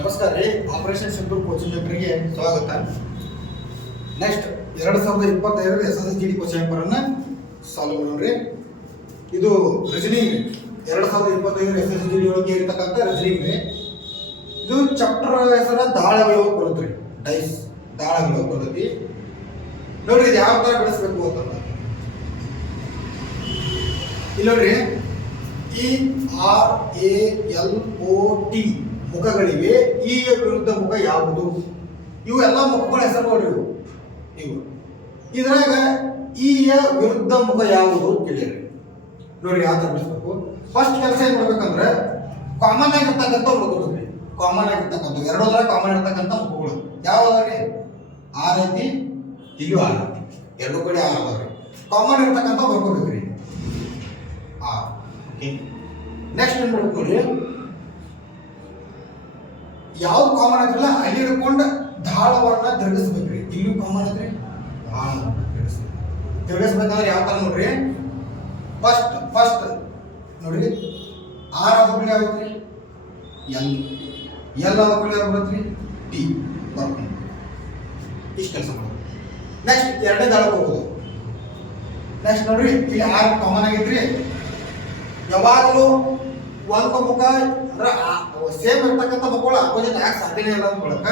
ನಮಸ್ಕಾರ ರೀ. Operation Sindoor coaching ಸೆಂಟರ್ಗೆ ಸ್ವಾಗತ. ನೆಕ್ಸ್ಟ್ 2025 SSGD ಕ್ವಶನ್ ಪೇಪರ್ ಅನ್ನ ಸಾಲ್ವ್ ಮಾಡೋಣ್ರಿ. ಇದು ರೀಸನಿಂಗ್ 2025 SSGD ಒಳಗೆ ಇರತಕ್ಕಂಥ ರೀಸನಿಂಗ್ ರೀ. ಇದು ಚಾಪ್ಟರ್ ಹೆಸರ ದಾಳಗಳು ಬರುತ್ತೆ ರೀ. ಡೈಸ್ ದಾಳಗಳು ಬರುತ್ತೆ ನೋಡ್ರಿ. ಇದು ಯಾವ ತರ ಬಿಡಿಸ್ಬೇಕು ಅಂತಂದ್ರೆ ಇಲ್ಲಿ ನೋಡ್ರಿ, ERALOT ಮುಖಗಳಿವೆ. ಈ ವಿರುದ್ಧ ಮುಖ ಯಾವುದು? ಇವು ಎಲ್ಲ ಮುಖಗಳ ಹೆಸರು ನೋಡ್ರಿ. ಇವು ಇದ್ರಾಗ ಈ ವಿರುದ್ಧ ಮುಖ ಯಾವುದು ಕೇಳಿರಿ. ನೋಡ್ರಿ ಯಾವ ತರ ಬಿಡಿಸ್ಬೇಕು. ಫಸ್ಟ್ ಕೆಲಸ ಏನ್ ಮಾಡ್ಬೇಕಂದ್ರೆ ಕಾಮನ್ ಆಗಿರ್ತಕ್ಕಂಥ ನೋಡ್ಕೊಡ್ರಿ. ಕಾಮನ್ ಆಗಿರ್ತಕ್ಕಂಥ ಎರಡೋದ್ರ ಕಾಮನ್ ಇರ್ತಕ್ಕಂಥ ಮುಖಗಳು ಯಾವ್ದಾವ್ರಿ? ಆ ರೀತಿ ಇಲ್ಲೂ ಆ ರೀತಿ ಎರಡು ಕಡೆ ಆ ಅದಾವ್ರಿ. ಕಾಮನ್ ಇರ್ತಕ್ಕಂಥ ಬರ್ಕೋಬೇಕ್ರಿ. ನೆಕ್ಸ್ಟ್ ಏನ್ ಮಾಡ್ಬೇಕು ನೋಡ್ರಿ, ಯಾವ್ದು ಕಾಮನ್ ಆಗಿರಲ್ಲ ಅಲ್ಲಿ ಹಿಡ್ಕೊಂಡು ದಾಳವನ್ನ ತಿರುಗಿಸ್ಬೇಕ್ರಿ. ಇಲ್ಲೂ ಕಾಮನ್ ಐತ್ರಿ, ತಿರುಗಿಸ್ಬೇಕಂದ್ರೆ ಯಾವ ತರ ನೋಡ್ರಿ. ಫಸ್ಟ್ ನೋಡ್ರಿ, ಆರ್ ಆದ ಕಡೆ ಆಗುತ್ತೆ ಎಲ್ ಆದ ಕಡೆ ಬರುತ್ತ್ರಿ ಟಿ ಬರ್ತೀನಿ. ಇಷ್ಟು ಕೆಲಸ ಮಾಡೋದು. ನೆಕ್ಸ್ಟ್ ಎರಡನೇ ದಾಳಕ್ಕೆ ಹೋಗೋದು. ನೆಕ್ಸ್ಟ್ ನೋಡ್ರಿ, ಇಲ್ಲಿ ಆರ್ ಕಾಮನ್ ಆಗೈತ್ರಿ. ಯಾವಾಗಲೂ ಒಂದು ಮುಖ ಸೇಮ್ ಇರ್ತಕ್ಕಂಥ ಮಕ್ಕಳು ಅಪೋಸಿಟ್ ಯಾಕೆ ಸಾಧ್ಯನೇ ಇಲ್ಲ ಅಂತ ಹೇಳಕ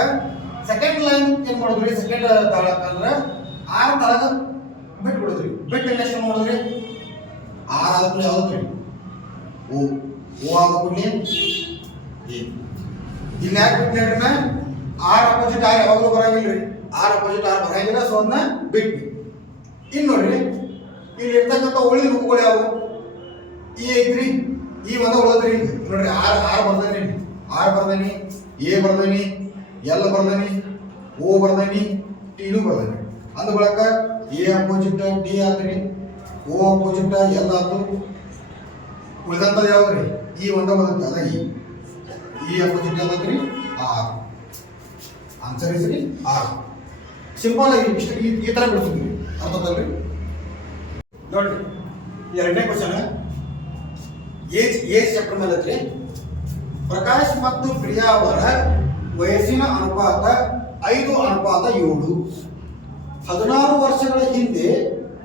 ಸೆಕೆಂಡ್ ಲೈನ್ ಏನ್ ಮಾಡಿದ್ರಿ, ಸೆಕೆಂಡ್ ತಾಳಕ್ಕಂದ್ರೆ ಆರ್ ತಳಗ ಬಿಟ್ಟು ಬಿಡುದ್ರಿ. ಬಿಟ್ಟು ನೆಕ್ಸ್ಟ್ ಮಾಡಿದ್ರಿ ಆರ್ ಆದ ಕೂಡಲೇ ಯಾವ್ದ್ರಿ ಓ ಆದ ಕೂಡಲೇ ಇಲ್ಲಿ ಯಾಕೆ ಬಿಟ್ಟು ಹೇಳ್ರಿ, ಆರ್ ಅಪೋಸಿಟ್ ಆರ್ ಯಾವಾಗಲೂ ಬರಂಗಿಲ್ರಿ. ಆರ್ ಅಪೋಸಿಟ್ ಆರ್ ಬರಂಗಿಲ್ಲ, ಸೊ ಅದನ್ನ ಬಿಟ್ವಿ. ಇನ್ನು ನೋಡ್ರಿ, ಇಲ್ಲಿ ಇರ್ತಕ್ಕಂಥ ಉಳಿದ ಮುಖಗಳು ಯಾವು? ಈ ಐತ್ರಿ, ಈ ಒಂದ ಉಳದ್ರಿ. ನೋಡ್ರಿ ಆರ್ ಬರ್ದನಿ, ಆರ್ ಬರ್ದನಿ, ಎ ಬರ್ದನಿ, ಎಲ್ ಬರ್ದನಿ, ಓ ಬರ್ದನಿ, ಟಿನೂ ಬರ್ದನಿ. ಅಂದ ಬಳಕ ಎ ಅಪೋಸಿಟ್ ಡಿ ಆತ್ರಿ, ಓ ಅಪೋಸಿಟ್ ಎಲ್ ಆತು. ಉಳಿದಂತ ಯಾವ್ದ್ರಿ? ಈ ಒಂದ ಉಳಿದ ಅದ ಈ ಅಪೋಸಿಟ್ ಯಾವ್ದ್ರಿ? ಆರ್. ಆನ್ಸರ್ ಇಸ್ ರೀ ಆರ್. ಸಿಂಪಲ್ ಆಗಿ ಇಷ್ಟ ಈ ತರ ಬಿಡಿಸಿದ್ರಿ. ಅರ್ಥದಲ್ರಿ? ನೋಡ್ರಿ ಎರಡನೇ ಕ್ವಶನ್ ಏಜ್ ಚಾಪ್ಟರ್ ಮೇಲೆ ಐತ್ರಿ. ಪ್ರಕಾಶ್ ಮತ್ತು ಪ್ರಿಯಾ ಅವರ ವಯಸ್ಸಿನ ಅನುಪಾತ 5:7. 16 ವರ್ಷಗಳ ಹಿಂದೆ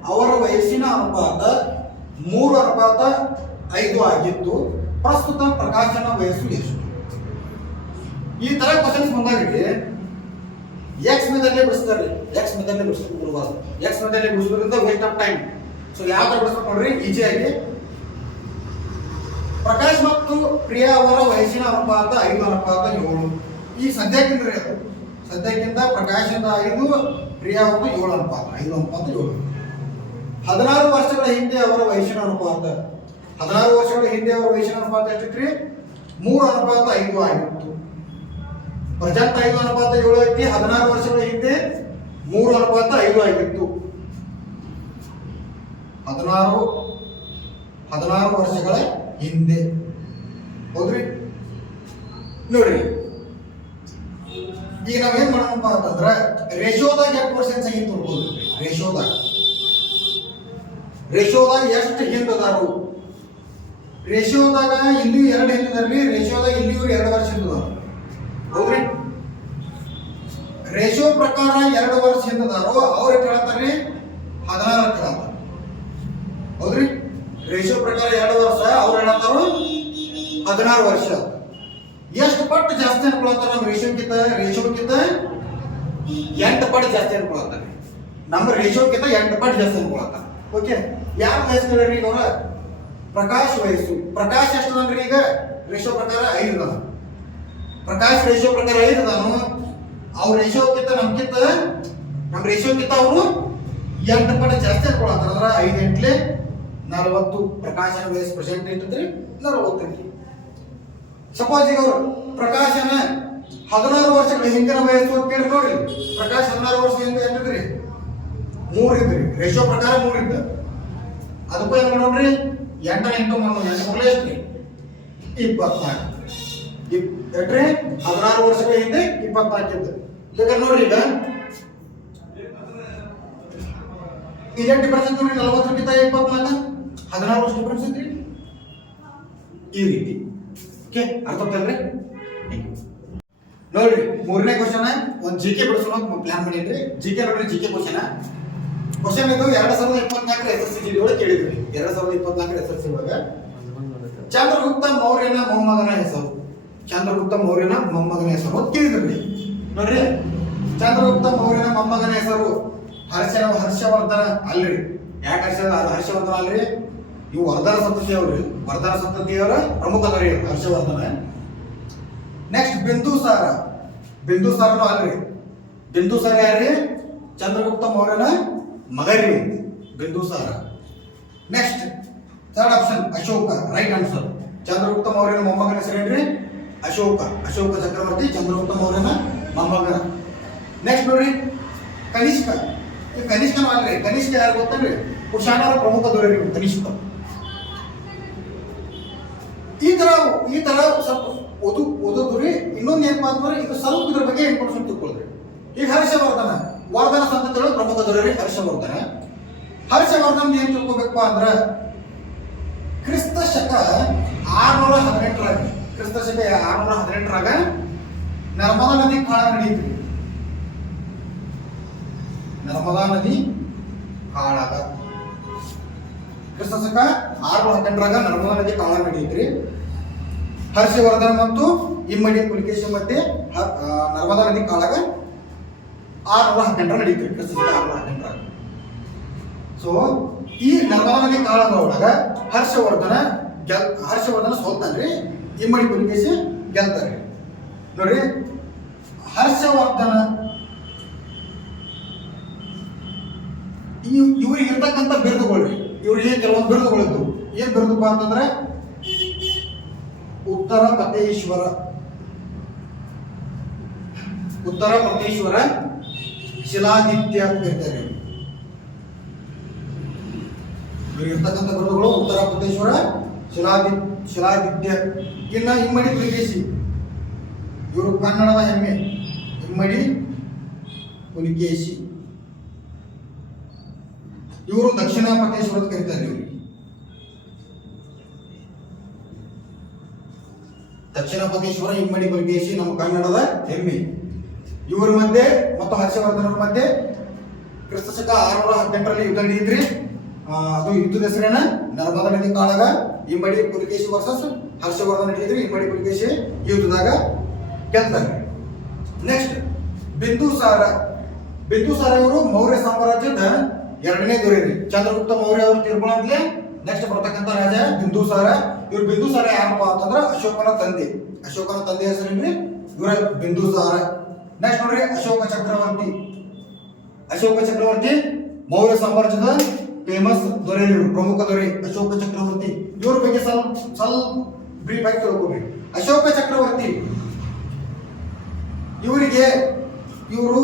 ಅವರ ವಯಸ್ಸಿನ ಅನುಪಾತ 3:5 ಆಗಿತ್ತು. ಪ್ರಸ್ತುತ ಪ್ರಕಾಶನ ವಯಸ್ಸು ಎಷ್ಟು? ಈ ತರ ಕ್ವಶನ್ಸ್ ಬಂದಾಗ್ರಿ ಎಕ್ಸ್ ಮೆಥಡ್ಲೆ ಬಿಡಿಸ್ತಾರೆ. ಎಕ್ಸ್ ಮೆಥಡ್ಲೆ ಬಿಡಿಸ್ಕೊಡ್ಬಾರ್ದು. ಎಕ್ಸ್ ಮೆಥಡ್ಲೆ ಬಿಡಿಸೋದ್ರಿಂದ ವೇಸ್ಟ್ ಆಫ್ ಟೈಮ್. ಸೊ ಯಾವ ತರ ಬಿಡಿಸ್ಬೇಕು ನೋಡ್ರಿ, ಈಜಿಯಾಗಿ. ಪ್ರಕಾಶ್ ಮತ್ತು ಪ್ರಿಯಾ ಅವರ ವಯಸ್ಸಿನ ಅನುಪಾತ 5:7. ಈ ಸದ್ಯಕ್ಕಿಂತ ಅದು ಸದ್ಯಕ್ಕಿಂತ ಪ್ರಕಾಶಿಂದ 5, ಪ್ರಿಯಾ ಅವತ್ತು 7 ಅನುಪಾತ 5:7. 16 ವರ್ಷಗಳ ಹಿಂದೆ ಅವರ ವಯಸ್ಸಿನ ಅನುಪಾತ 16 ವರ್ಷಗಳ ಹಿಂದೆ ಅವರ ವಯಸ್ಸಿನ ಅನುಪಾತ ಎಷ್ಟಿತ್ರಿ? 3:5 ಆಗಿತ್ತು. ಪ್ರೆಸೆಂಟ್ 5:7 ಐತಿ. 16 ವರ್ಷಗಳ ಹಿಂದೆ 3:5 ಆಗಿತ್ತು. 16 ವರ್ಷಗಳ ಹಿಂದೆ ಹೌದ್ರಿ. ನೋಡ್ರಿ, ಈಗ ನಾವೇನ್ ಮಾಡೋಣಪ್ಪ ಅಂತಂದ್ರ ರೇಷೋದಾಗ ಎಷ್ಟು ಪರ್ಸೆಂಟ್ ಆಗಿತ್ತು ನೋಡ್ಬೋದು. ರೇಷೋದಾಗ ಎಷ್ಟು ಹಿಂದದಾರು? ರೇಷಿಯೋದಾಗ ಇಲ್ಲಿಯೂ 2 ಹಿಂದಿದಾರ್ರಿ. ರೇಷಿಯೋದಾಗ ಇಲ್ಲಿಯೂ 2 ವರ್ಷ ಹಿಂದದಾರು. ಹೌದ್ರಿ. ರೇಷಿಯೋ ಪ್ರಕಾರ 2 ವರ್ಷ ಹಿಂದದಾರು. ಅವ್ರು ಎಷ್ಟು ಹೇಳ್ತಾರ್ರಿ? 16 ಅಂತ ಹೇಳ್ತಾರೆ. ಹೌದ್ರಿ. ರೇಷಿಯೋ ಪ್ರಕಾರ 2 ವರ್ಷ, ಅವ್ರು ಹೇಳತ್ತಾರು 16 ವರ್ಷ. ಎಷ್ಟು ಪಟ್ಟು ಜಾಸ್ತಿ ಅನ್ಕೊಳತ್ತಾರ? ನಮ್ಮ ರೇಷಿಯೋಕ್ಕಿಂತ 8 ಪಟ್ಟು ಜಾಸ್ತಿ ಅನ್ಕೊಳತ್ತಾರೆ. ನಮ್ಮ ರೇಷಿಯೋಕ್ಕಿಂತ 8 ಪಟ್ಟು ಜಾಸ್ತಿ ಅನ್ಕೊಳತ್ತಾರ. ಓಕೆ, ಯಾರ ವಯಸ್ಸು ಹೇಳ್ರಿ ಈಗ? ಅವರ ಪ್ರಕಾಶ್ ವಯಸ್ಸು. ಪ್ರಕಾಶ್ ಎಷ್ಟು ಅಂದ್ರೆ ಈಗ ರೇಷಿಯೋ ಪ್ರಕಾರ 5 ಅದ. ಪ್ರಕಾಶ್ ರೇಷಿಯೋ ಪ್ರಕಾರ 5 ಅದಾನು. ಅವ್ರ ರೇಷಿಯೋಕ್ಕಿಂತ ನಮ್ಮ ರೇಷಿಯೋಕ್ಕಿಂತ ಅವರು 8 ಪಟ್ಟು ಜಾಸ್ತಿ ಅನ್ಕೊಳತ್ತಾರ. ಅಂದ್ರೆ 5 8 40. ಪ್ರಕಾಶನ ವಯಸ್ಸು ಪ್ರೆಸೆಂಟ್ ಇಟ್ಟಿದ್ರಿ 40. ಸಪೋಸ್ ಈಗ ಅವರು ಪ್ರಕಾಶನ 16 ವರ್ಷಗಳ ಹಿಂದಿನ ವಯಸ್ಸು ಅಂತ ಕೇಳಿ ನೋಡ್ರಿ. ಪ್ರಕಾಶ್ 16 ವರ್ಷ ಹಿಂದೆ ಎಷ್ಟಿದ್ರಿ? 3 ಇದ್ರಿ. ರೇಷಿಯೋ ಪ್ರಕಾರ 3 ಇದ್ದ. ಅದಕ್ಕೂ ಏನ್ ಮಾಡೋಣ್ರಿ, 8 ಎಷ್ಟು 24. ಎಷ್ಟ್ರಿ? 16 ವರ್ಷಗಳ ಹಿಂದೆ 24 ಇದ್ದ. ಬೇಕಾದ್ರೆ ನೋಡ್ರಿ, ಈಗ ಎಷ್ಟು ಡಿಫರೆನ್ಸ್ ನೋಡ್ರಿ? 40ಕ್ಕಿಂತ 24 16 ವರ್ಷ ಡಿಫರೆನ್ಸ್ ಐತ್ರಿ. ಈ ರೀತಿ. ಓಕೆ, ಅರ್ಥ ಆಗ್ತಲ್ರಿ? ನೋಡ್ರಿ ಮೂರನೇ ಕ್ವಶನ್ ಒಂದು ಜಿ ಕೆ ಬಿಡಿಸೋಣ ಪ್ಲಾನ್ ಮಾಡಿದ್ರಿ. ಜಿ ಕೆ ನೋಡ್ರಿ, ಜಿ ಕೆ ಕ್ವಶನ್ ಇದು 2024 SSLC ಒಳಗೆ ಕೇಳಿದ್ರಿ. 2024 SSLC ಒಳಗೆ ಚಂದ್ರಗುಪ್ತ ಮೌರ್ಯನ ಮೊಮ್ಮಗನ ಹೆಸರು, ಚಂದ್ರಗುಪ್ತ ಮೌರ್ಯನ ಮೊಮ್ಮಗನ ಹೆಸರು ಅಂತ ಕೇಳಿದ್ರಿ. ನೋಡ್ರಿ, ಚಂದ್ರಗುಪ್ತ ಮೌರ್ಯನ ಮೊಮ್ಮಗನ ಹೆಸರು ಹರ್ಷವರ್ಧನ ಅಲ್ರಿ. ಯಾಕೆ ಹರ್ಷವರ್ಧನ ಅಲ್ರಿ? ಇವು ವರ್ಧನ ಸಂತತಿ ಅವ್ರಿ, ವರ್ಧನ ಸಂತತಿಯವರ ಪ್ರಮುಖ ದೊರೆ ಹರ್ಷವರ್ಧನ. ನೆಕ್ಸ್ಟ್ ಬಿಂದುಸಾರ, ಬಿಂದುಸಾರನು ಅಲ್ರಿ. ಬಿಂದುಸಾರ ಯಾರ್ರಿ? ಚಂದ್ರಗುಪ್ತ ಮೌರ್ಯನ ಮಗರಿ Bindusara. Next third option Ashoka, right answer. Chandragupta ಮೌರ್ಯನ ಮೊಮ್ಮಗನ ಹೆಸರೇನ್ರಿ? ಅಶೋಕ. ಅಶೋಕ ಚಕ್ರವರ್ತಿ ಚಂದ್ರಗುಪ್ತ ಮೌರ್ಯನ ಮೊಮ್ಮಗನ. ನೆಕ್ಸ್ಟ್ ನೋಡ್ರಿ ಕನಿಷ್ಕ. ಈ ಕನಿಷ್ಕನು ಅಲ್ರಿ. ಕನಿಷ್ಕ ಯಾರು ಗೊತ್ತಲ್ರಿ? ಕುಶಾನರ ಪ್ರಮುಖ ದೊರೆ ಕನಿಷ್ಕ. ಈ ತರ ಸ್ವಲ್ಪ ಓದೋದ್ರಿ. ಇನ್ನೊಂದು ಏನಪ್ಪಾ ಅಂತಂದ್ರೆ ಇದು ಸ್ವಲ್ಪ ಇದ್ರ ಬಗ್ಗೆ ಇನ್ಫಾರ್ಮೇಶನ್ ತಿಳ್ಕೊಳ್ರಿ. ಈಗ ಹರ್ಷವರ್ಧನ, ವರ್ಧನ ಸಂತತಿಗಳ ಪ್ರಮುಖ ದೊರೆ ಹರ್ಷವರ್ಧನ. ಹರ್ಷವರ್ಧನ್ ಏನ್ ತಿಳ್ಕೊಬೇಕಪ್ಪ ಅಂದ್ರ ಕ್ರಿಸ್ತ ಶಕ 618ರಾಗ, ಕ್ರಿಸ್ತ ಶಕ 618ರಾಗ ನರ್ಮದಾ ನದಿ ಕಾಳ ನಡೆಯಿತು. ನರ್ಮದಾ ನದಿ ಕಾಳಾಗ ಕ್ರಿಸ್ತ ಶಕ 618ರಾಗ ನರ್ಮದಾ ನದಿ ಕಾಳ ನಡೆಯಿತ್ರಿ. ಹರ್ಷವರ್ಧನ ಮತ್ತು ಇಮ್ಮಡಿ ಪುಲಿಕೇಶಿ ಮಧ್ಯೆ ನರ್ಮದಾ ನದಿ ಕಾಳಾಗ 618 ನಡೀತೀವಿ. ಕ್ರಿಸ್ತ ಶಕ 618ರಾಗ. ಸೊ ಈ ನರ್ಮದಾ ನದಿ ಕಾಳಗ ಒಳಗ ಹರ್ಷವರ್ಧನ ಸೋಲ್ತಾನ್ರಿ, ಇಮ್ಮಡಿ ಪುಲಿಕೇಶಿ ಗೆಲ್ತಾರ್ರಿ. ನೋಡ್ರಿ, ಹರ್ಷವರ್ಧನ ಇವ್ರಿಗೆ ಇರ್ತಕ್ಕಂಥ ಬಿರುದುಗಳ್ರಿ. ಇವ್ರಿಗೆ ಕೆಲವೊಂದು ಬಿರುದುಗಳಿದ್ದು. ಏನ್ ಬಿರುದಪ್ಪ ಅಂತಂದ್ರೆ ಉತ್ತರ ಪ್ರತೇಶ್ವರ, ಉತ್ತರ ಪ್ರತೇಶ್ವರ ಶಿಲಾದಿತ್ಯ ಅಂತ ಕರೀತಾರೆ. ಇವ್ರಿಗೆ ಇರ್ತಕ್ಕಂಥ ಬಿರುದುಗಳು ಉತ್ತರ ಪ್ರತೇಶ್ವರ ಶಿಲಾದಿತ್ಯ. ಇನ್ನ ಇಮ್ಮಡಿ ಪುಲಿಕೇಶಿ, ಇವರು ಕನ್ನಡದ ಹೆಮ್ಮೆ. ಇಮ್ಮಡಿ ಪುಲಿಕೇಶಿ ಇವರು ದಕ್ಷಿಣ ಪ್ರತೇಶ್ವರ ಅಂತ ಕರೀತಾರೆ. ಇವ್ರಿಗೆ ದಕ್ಷಿಣ ಪ್ರತೇಶ್ವರ, ಇಮ್ಮಡಿ ಪುಲಿಕೇಶಿ ನಮ್ಮ ಕನ್ನಡದ ಹೆಮ್ಮೆ. ಇವರ ಮಧ್ಯೆ ಮತ್ತು ಹರ್ಷವರ್ಧನರ ಮಧ್ಯೆ ಕ್ರಿಸ್ತ ಶಕ 618ರಲ್ಲಿ ಯುದ್ಧ ನಡೆಯಿದ್ರಿ. ಅದು ಯುದ್ಧದ ಹೆಸರೇನ ನರ್ಮದಾ ನದಿ ಕಾಳಗ ಇಮ್ಮಡಿ ಪುಲಿಕೇಶಿ ವರ್ಸಸ್ ಹರ್ಷವರ್ಧನ ನಡೆಯಿದ್ರಿ. ಇಮ್ಮಡಿ ಪುಲಿಕೇಶಿ ಯುದ್ಧದಾಗ ಗೆಲ್ತಾರೆ. ನೆಕ್ಸ್ಟ್ ಬಿಂದುಸಾರ. ಬಿಂದುಸಾರ ಇವರು ಮೌರ್ಯ ಸಾಮ್ರಾಜ್ಯದ 2ನೇ ದೊರೆ ರೀ. ಚಂದ್ರಗುಪ್ತ ಮೌರ್ಯ ಅವರು ತೀರ್ಕೊಂಡ್ಲೆ ನೆಕ್ಸ್ಟ್ ಬರ್ತಕ್ಕಂಥ ರಾಜ ಬಿಂದುಸಾರ. ಇವ್ರು ಬಿಂದುಸಾರ ಯಾರಪ್ಪ ಅಂತಂದ್ರ ಅಶೋಕನ ತಂದೆ. ಅಶೋಕನ ತಂದೆ ಹೆಸರೇನ್ರಿ? ಇವರ ಬಿಂದುಸಾರ. ನೆಕ್ಸ್ಟ್ ನೋಡ್ರಿ ಅಶೋಕ ಚಕ್ರವರ್ತಿ. ಅಶೋಕ ಚಕ್ರವರ್ತಿ ಮೌರ್ಯ ಸಾಮ್ರಾಜ್ಯದ ಫೇಮಸ್ ದೊರೆ, ಪ್ರಮುಖ ದೊರೆ ಅಶೋಕ ಚಕ್ರವರ್ತಿ. ಇವ್ರ ಬಗ್ಗೆ ಸ್ವಲ್ಪ ಬ್ರೀಫ್ ಆಗಿ ತಿಳ್ಕೊಳ್ರಿ. ಅಶೋಕ ಚಕ್ರವರ್ತಿ ಇವ್ರದ್ದು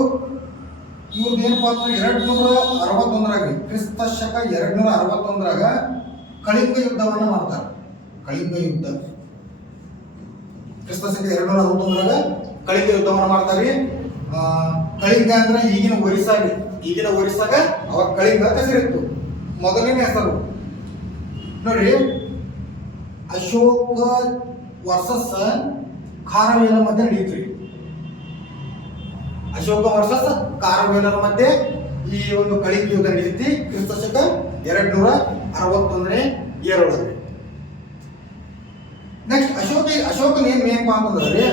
ಏನಪ್ಪ ಅಂದ್ರೆ 261ರಾಗ ಕ್ರಿಸ್ತ ಶಕ 261ರಾಗ ಕಳಿಂಗ ಯುದ್ಧವನ್ನ ಮಾಡ್ತಾರೆ. ಕಳಿಂಗ ಯುದ್ಧ ಕ್ರಿಸ್ತ ಶಕ 261ರಾಗ ಕಳಿಂಗ ಯುದ್ಧವನ್ನ ಮಾಡ್ತಾರೆ. ಕಳಿಂಗ ಅಂದ್ರೆ ಈಗಿನ ಒರಿಸ್ಸಾಗ ಅವಾಗ ಕಳಿಂಗ ಅಂತ ಹೆಸರಿತ್ತು, ಮೊದಲನೇ ಹೆಸರು. ನೋಡ್ರಿ, ಅಶೋಕ ವರ್ಸಸ್ ಖಾರವೇಲ ಮಧ್ಯೆ ನಡೆಯಿತ್ರಿ. ಅಶೋಕ ವರ್ಸಸ್ ಖಾರವೇಲರ ಮಧ್ಯೆ ಈ ಒಂದು ಕಳಿಂಗ ಯುದ್ಧ ನಡೆಯುತ್ತಿ ಕ್ರಿಸ್ತ ಶಕ 261ನೇ ಇಯರ್ ಒಳಗೆ. ನೆಕ್ಸ್ಟ್ ಅಶೋಕನ ಏನ್ ಮೇನ್ ಅಂತಂದ್ರೆ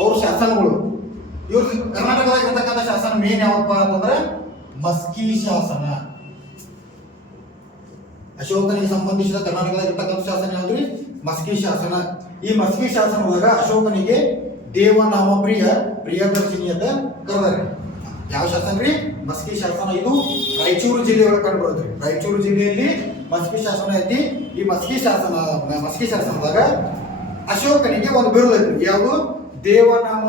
ಅವ್ರ ಶಾಸನಗಳು. ಇವ್ರ ಕರ್ನಾಟಕದಾಗ ಇರತಕ್ಕಂಥ ಶಾಸನ ಮೇನ್ ಯಾವಪ್ಪ ಅಂತಂದ್ರೆ ಮಸ್ಕಿ ಶಾಸನ. ಅಶೋಕನಿಗೆ ಸಂಬಂಧಿಸಿದ ಕರ್ನಾಟಕದಾಗ ಇರತಕ್ಕಂಥ ಶಾಸನ ಯಾವ್ದ್ರಿ? ಮಸ್ಕಿ ಶಾಸನ. ಈ ಮಸ್ಕಿ ಶಾಸನ ಒಳಗ ಅಶೋಕನಿಗೆ ದೇವನಾಮ ಪ್ರಿಯದರ್ಶಿನಿ ಅಂತ ಕರೆದಾರೆ. ಯಾವ ಶಾಸನ ರೀ? ಮಸ್ಕಿ ಶಾಸನ. ಇದು ರಾಯಚೂರು ಜಿಲ್ಲೆ ಒಳಗೆ ಕಂಡು ಬರುತ್ತೆ. ರಾಯಚೂರು ಜಿಲ್ಲೆಯಲ್ಲಿ ಮಸ್ಕಿ ಶಾಸನ ಐತಿ. ಈ ಮಸ್ಕಿ ಶಾಸನದಾಗ ಅಶೋಕನಿಗೆ ಒಂದು ಬಿರುದು ಐತ್ರಿ. ಯಾವುದು? ದೇವನಾಮ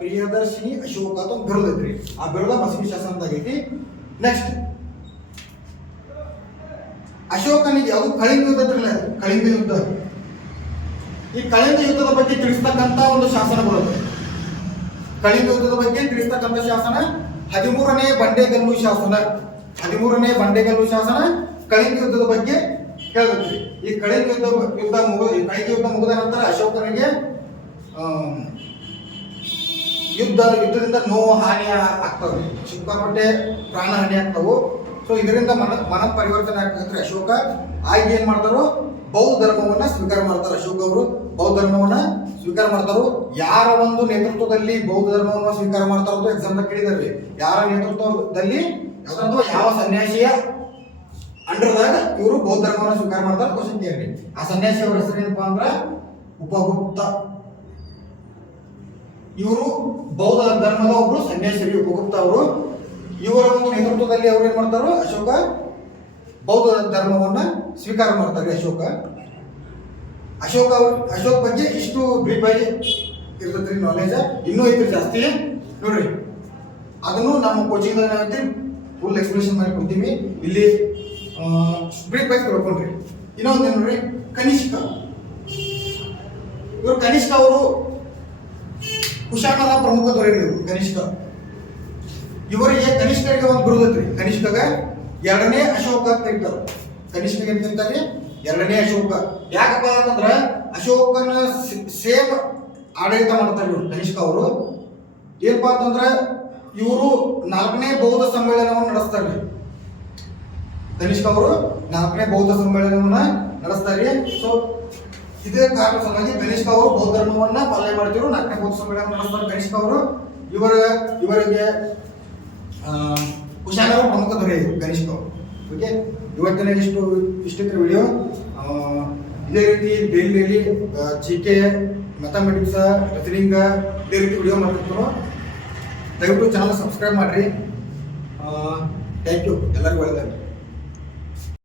ಪ್ರಿಯದರ್ಶಿನಿ ಅಶೋಕ ಅಂತ ಒಂದು ಬಿರುದು ಐತ್ರಿ. ಆ ಬಿರುದ ಮಸ್ಕಿ ಶಾಸನದಾಗ ಐತಿ. ನೆಕ್ಸ್ಟ್ ಅಶೋಕನಿಗೆ ಯಾವುದು? ಕಳಿಂಗ ಯುದ್ಧ ಇರಲಿಲ್ಲ, ಕಳಿಂಗ ಯುದ್ಧ. ಈ ಕಳಿಂಗ ಯುದ್ಧದ ಬಗ್ಗೆ ತಿಳಿಸ್ತಕ್ಕಂಥ ಒಂದು ಶಾಸನ ಬರುತ್ತೆ. ಕಳಿಂಗ ಯುದ್ಧದ ಬಗ್ಗೆ ತಿಳಿಸ್ತಕ್ಕಂಥ ಶಾಸನ 13ನೇ ಬಂಡೆಗಲ್ಲು ಶಾಸನ. 13ನೇ ಬಂಡೆಗಲ್ಲು ಶಾಸನ ಕಳಿಂಗ ಯುದ್ಧದ ಬಗ್ಗೆ ಹೇಳ್ತೈತಿ. ಈ ಕಳಿಂಗ ಯುದ್ಧ ಮುಗಿದ ನಂತರ ಅಶೋಕನಿಗೆ ಯುದ್ಧದಿಂದ ನೋವು ಹಾನಿ ಆಗ್ತವೆ, ಸಿಕ್ಕಾಪಟ್ಟೆ ಪ್ರಾಣ ಹಾನಿ ಆಗ್ತಾವು. ಸೊ ಇದರಿಂದ ಮನ ಪರಿವರ್ತನೆ ಆಗ್ತದೆ. ಅಶೋಕ ಆಗಿ ಏನ್ ಮಾಡ್ತಾರೋ ಬೌದ್ಧ ಧರ್ಮವನ್ನ ಸ್ವೀಕಾರ ಮಾಡ್ತಾರೆ. ಅಶೋಕ ಅವರು ಬೌದ್ಧ ಧರ್ಮವನ್ನ ಸ್ವೀಕಾರ ಮಾಡ್ತಾರೋ. ಯಾರ ಒಂದು ನೇತೃತ್ವದಲ್ಲಿ ಬೌದ್ಧ ಧರ್ಮವನ್ನ ಸ್ವೀಕಾರ ಮಾಡ್ತಾರೋ ಎಕ್ಸಾಮ್ ಕೇಳಿದಾರೆ. ಯಾರ ನೇತೃತ್ವದಲ್ಲಿ ಯಾವ ಸನ್ಯಾಸಿಯ ಅಂಡರ್ದಾಗ ಇವರು ಬೌದ್ಧ ಧರ್ಮವನ್ನ ಸ್ವೀಕಾರ ಮಾಡ್ತಾರೆ ಕ್ವಶನ್ ಕೇಳಿ. ಆ ಸನ್ಯಾಸಿ ಅವರ ಹೆಸರು ಏನಪ್ಪಾ ಅಂದ್ರ ಉಪಗುಪ್ತ. ಇವರು ಬೌದ್ಧ ಧರ್ಮದ ಒಬ್ರು ಸನ್ಯಾಸಿ ಉಪಗುಪ್ತ ಅವರು. ಇವರ ಒಂದು ನೇತೃತ್ವದಲ್ಲಿ ಅವ್ರು ಏನ್ ಮಾಡ್ತಾರೋ ಅಶೋಕ ಬೌದ್ಧ ಧರ್ಮವನ್ನ ಸ್ವೀಕಾರ ಮಾಡ್ತಾರೆ. ಅಶೋಕ್ ಬಗ್ಗೆ ಇಷ್ಟು ಬ್ರೀಫ್ ಆಗಿ ಇರ್ತೈತ್ರಿ ನಾಲೆಜ್. ಇನ್ನೂ ಐತ್ರಿ ಜಾಸ್ತಿ ನೋಡ್ರಿ, ಅದನ್ನು ನಮ್ಮ ಕೋಚಿಂಗ್ ಫುಲ್ ಎಕ್ಸ್ಪ್ಲೇಷನ್ ಮಾಡಿ ಕೊಡ್ತೀವಿ. ಇಲ್ಲಿ ಬ್ರೀಫ್ ಆಗಿ ತಿಳ್ಕೊಂಡ್ರಿ. ಇನ್ನೊಂದು ನೋಡ್ರಿ, ಕನಿಷ್ಕ. ಇವರು ಕನಿಷ್ಕ ಅವರು ಕುಶಾಣರ ಪ್ರಮುಖ ದೊರೆ. ಕನಿಷ್ಕ ಇವರಿಗೆ ಕನಿಷ್ಕರಿಗೆ ಒಂದು ಬಿರುದೈತ್ರಿ. ಕನಿಷ್ಕಗ ಎರಡನೇ ಅಶೋಕ ಅಂತ ಕರೀತಾರೆ. ಕನಿಷ್ಕ ಏನ್ ಕರೀತಾರೆ? ಎರಡನೇ ಅಶೋಕ. ಯಾಕಪ್ಪ ಅಂತಂದ್ರ ಅಶೋಕನ ಸೇಮ್ ಆಡಳಿತ ಮಾಡ್ತಾರೆ ಇವರು ಕನಿಷ್ಕ ಅವರು. ಏನಪ್ಪಾ ಅಂತಂದ್ರ ಇವರು 4ನೇ ಬೌದ್ಧ ಸಮ್ಮೇಳನವನ್ನು ನಡೆಸ್ತಾರೆ. ಕನಿಷ್ಕ ಅವರು 4ನೇ ಬೌದ್ಧ ಸಮ್ಮೇಳನವನ್ನ ನಡೆಸ್ತಾರೆ. ಸೊ ಇದೇ ಕಾರಣ ಸಲುವಾಗಿ ಕನಿಷ್ಕ ಅವರು ಬೌದ್ಧ ಧರ್ಮವನ್ನ ಪಾಲನೆ ಮಾಡ್ತಿದ್ರು. 4ನೇ ಬೌದ್ಧ ಸಮ್ಮೇಳನ ನಡೆಸ್ತಾರೆ ಕನಿಷ್ಕ ಅವರು. ಇವರಿಗೆ ಕುಶಾಣರ ಪ್ರಮುಖ ದೊರೆ ಕನಿಷ್ಕ ಅವರು. ಓಕೆ, ಇವತ್ತಿನ ಇಷ್ಟಿತ್ತು ವಿಡಿಯೋ. ಇದೇ ರೀತಿ ಡೈಲಿ GK, ಮ್ಯಾಥಮೆಟಿಕ್ಸ್, ರೀಸನಿಂಗ್ ಇದೇ ರೀತಿ ವಿಡಿಯೋ ಮಾಡ್ತಿರ್ತಾರೋ. ದಯವಿಟ್ಟು ಚಾನಲ್ ಸಬ್ಸ್ಕ್ರೈಬ್ ಮಾಡಿರಿ. ಥ್ಯಾಂಕ್ ಯು, ಎಲ್ಲರಿಗೂ ಒಳ್ಳೆಯದಾಗಲಿ.